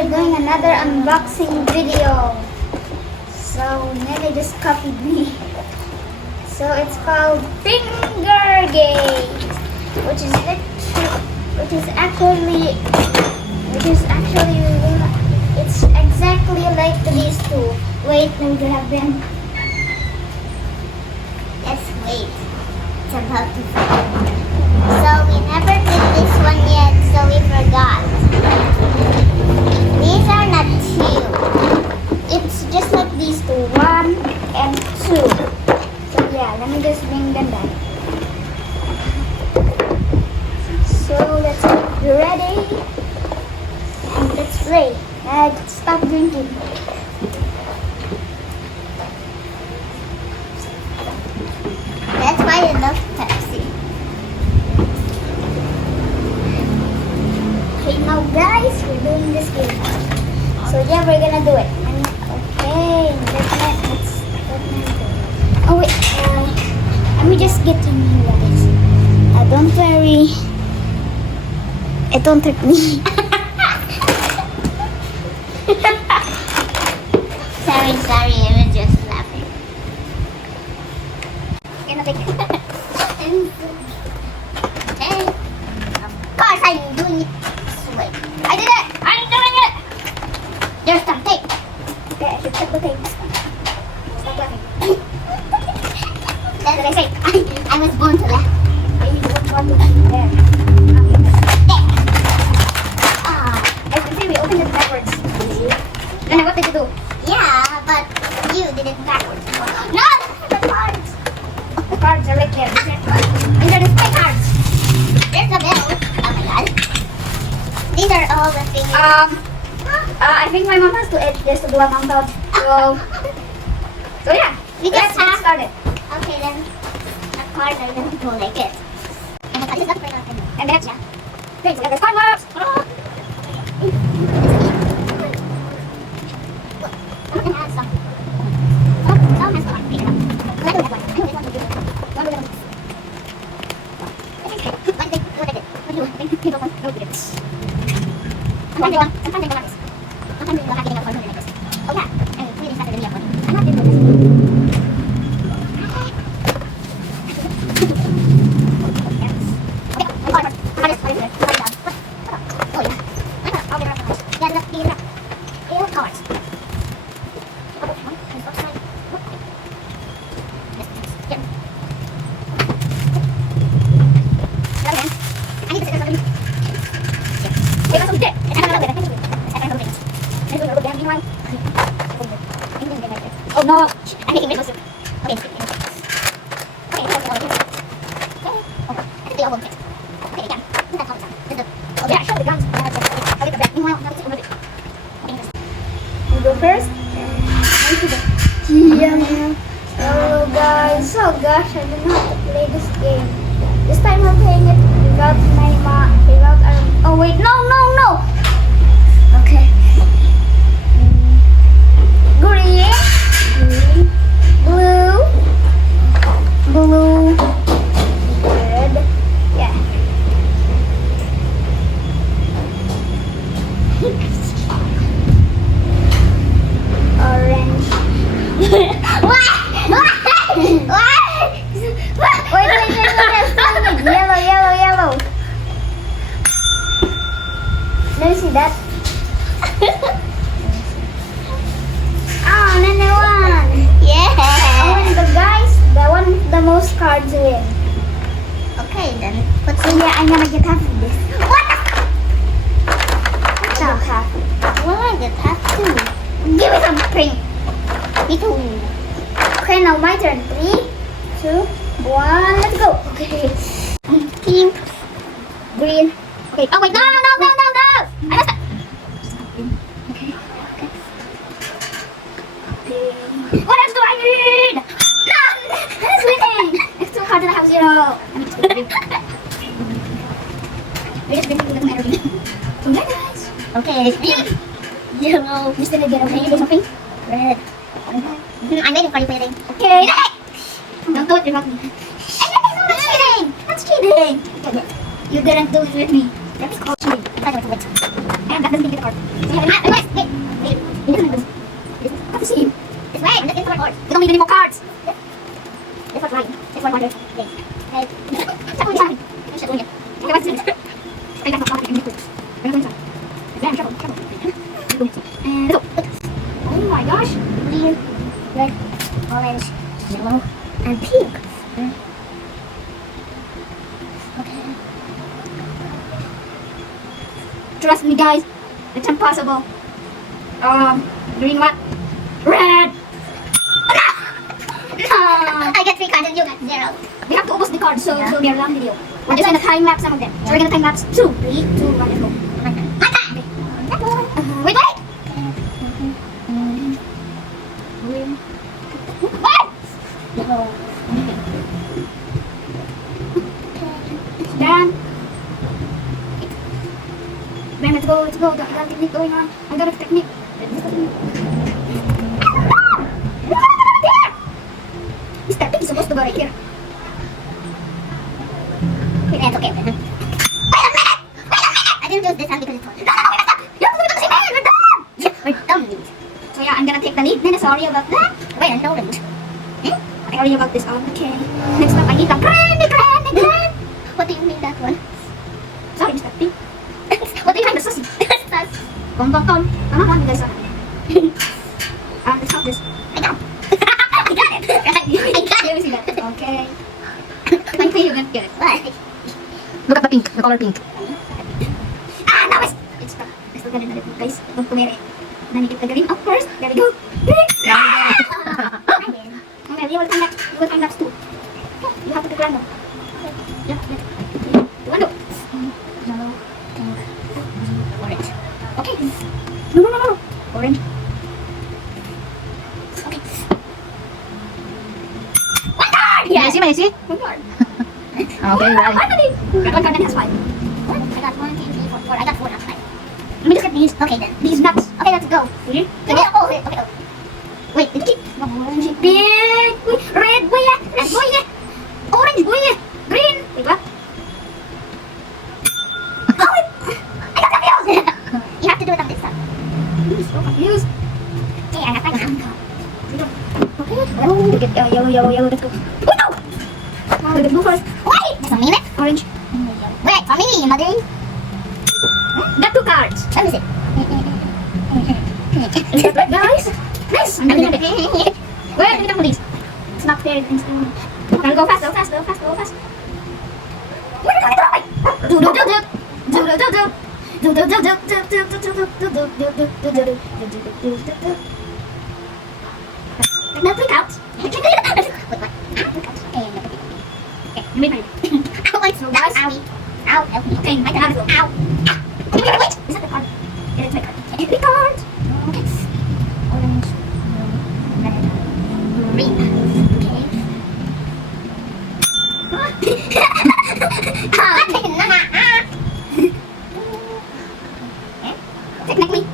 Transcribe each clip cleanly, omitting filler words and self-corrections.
we're doing another unboxing video. So Nene just copied me. So it's called Finger Games, which is actually it's exactly like these two. Wait, we have been. Let's wait. It's about to fall. So we never did this one yet, so we forgot. These are not two. It's just like these two, 1 and 2. So yeah, let me just bring them back. So let's get ready and let's play. Stop drinking. That's why I love Pepsi. Okay, now guys, we're doing this game. So yeah, we're gonna do it. And, okay, let's oh wait, let me just get in here, guys. Don't worry. It don't hurt me. Sorry, I was just laughing. Gonna take it. Okay. Of course I'm doing it this way. I did it! I'm doing it! There's some tape. Okay, I should cut the tape. Stop laughing. That's what I say. I was born to laugh. Okay, which one to there? As you can see, we opened it backwards. And what did you do? Yeah, but you did it backwards. No! The cards! The cards are right there. These are the spy cards. There's a bell. Oh my god. These are all the things. I think my mom has to edit this to do a montage. So yeah, We let's just get have- started. Okay, then the cards are going to go like it. And the card is not for nothing. And that's Yeah. okay. So there's fireworks. I'm gonna add some. Some has one. Pick it up. Let me have one. I know this one will do it. One will do it. This is good. What did they do? What do you want? People want to do it. Sometimes they want this. Sometimes they will have to get up for doing this. Oh yeah. And we really started the video. I'm not doing this. Okay. I'm sorry. I'm sorry. Oh yeah. I'll get it up. Yeah, let's get it up. Eight cards. Oh no! I'm making visual soup. Okay. Okay. They all won't fit. Okay, again. That's all the time. Yeah, show the guns. I'll get the back. Meanwhile, now let's remove it. You go first. Yeah. Oh guys, oh gosh, I don't know how to play this game. This time I'm playing it without my without oh wait, no. Okay. Green, blue, red, yeah. Orange. Wait. Yellow. Let me see that. Nene won. Yeah. Oh, and the most cards win. Okay, then. Put So some. yeah, I'm gonna get half of this. What the? No, half. Why the tattoo? Give me some pink. Me too. Okay, now my turn. 3, 2, 1, let's go. Okay. Pink. Green. Okay. Oh wait, no! I messed up. Pink. What else do I need? No! It's winning! It's too hard to have 0. We're just bringing them energy. Okay, guys. Okay, pink. Yellow. You still get okay? Do something? Red. I'm waiting for you, waiting. Okay. Don't do it, you're not me. That's cheating. That's cheating. You didn't do it with me. That's called cheating. I thought it was wait. that doesn't give you the card. So yeah, wait. That's the same. It's right. It's for cards. You don't need any more cards. It's for right. It's for cards. Okay. Shuffle it. Shuffle it. Okay, what's this? I got my card in the books. I'm going to. Then shuffle. And go. Oh my gosh. Green, red, orange, yellow, and pink. Okay. Trust me, guys. It's impossible. Green what? Red. No. I got 3 cards and you got 0. We have to almost the cards, so Yeah. so they're long video. We're just gonna time lapse some of them. So we're gonna time lapse 2, 3, 2, 1, let's go. Wait, wait. Done. Ben, let's go, let's go. I got a technique going on. I got a technique. This technique is supposed to go right here. Wait, that's okay. Wait a minute! I didn't use this hand because it's hot. You have to do it at the same time. We're done. Yeah, we're done with it. So yeah, I'm gonna take the lead. Then sorry about that. Wait, an orange. Sorry about this. Okay. Next up, I need the grand. What do you mean that one? Sorry, Mr. P. What do you Kind mean? of sussy. That's... Tom. Come on, you guys. Let's have this. I got it. I got it. I got Here it. we see that. Okay. I think you're gonna get it. What? Look at the pink, the color pink. Now it's stuck. I still got it, guys. Don't kumere. Then you get the green up first. There we go. Pink. Okay, you will time lapse. You will time lapse too. You have to pick random. Yeah. Random. Yellow, pink, orange. Okay. No. Orange. Okay. One card! Yeah. May I see? One card. Okay, right. Finally! One card that has 5. I got 1, 2, 3, 4, 4. I got 4, not 5. Let me look at these. Okay then. These nuts. Okay, let's go. Really? Oh, okay. Oh. Wait, did you keep? Orange, pink, red, boy, orange, boy, green. Wait, what? Oh, I got confused. You have to do it on this side. I'm so confused. Okay, I got 5 now. Okay. Oh, get yellow. Let's go. Oh no! Oh, let's go first. Wait! This one, minute. Orange. Wait, for me, mother. Got 2 cards. Let me see. Is that right, guys? Nice. I'm gonna get it. Wait, let me talk please. It's not fair. Now go fast. Now click out. Wait, what? Okay, you made mine. Ow, guys. Owie. Ow, help me. Okay, I can have it. Ow. Wait, is that the card? Yeah, it's my card. Every card. Okay. Orange, red, green. Technically.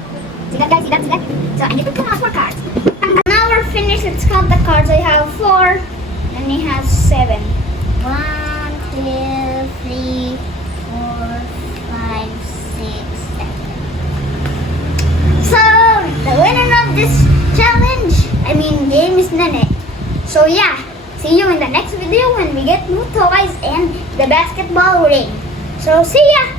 See that, guys? See that? So I need to come out 4 cards. Now we're finished. Let's count the cards. I have 4, and he has 7. 1, 2, 3, 4, 5, 6, 7. So the winner of this game is Nene. So yeah, see you in the next video when we get new toys and the basketball ring. So see ya!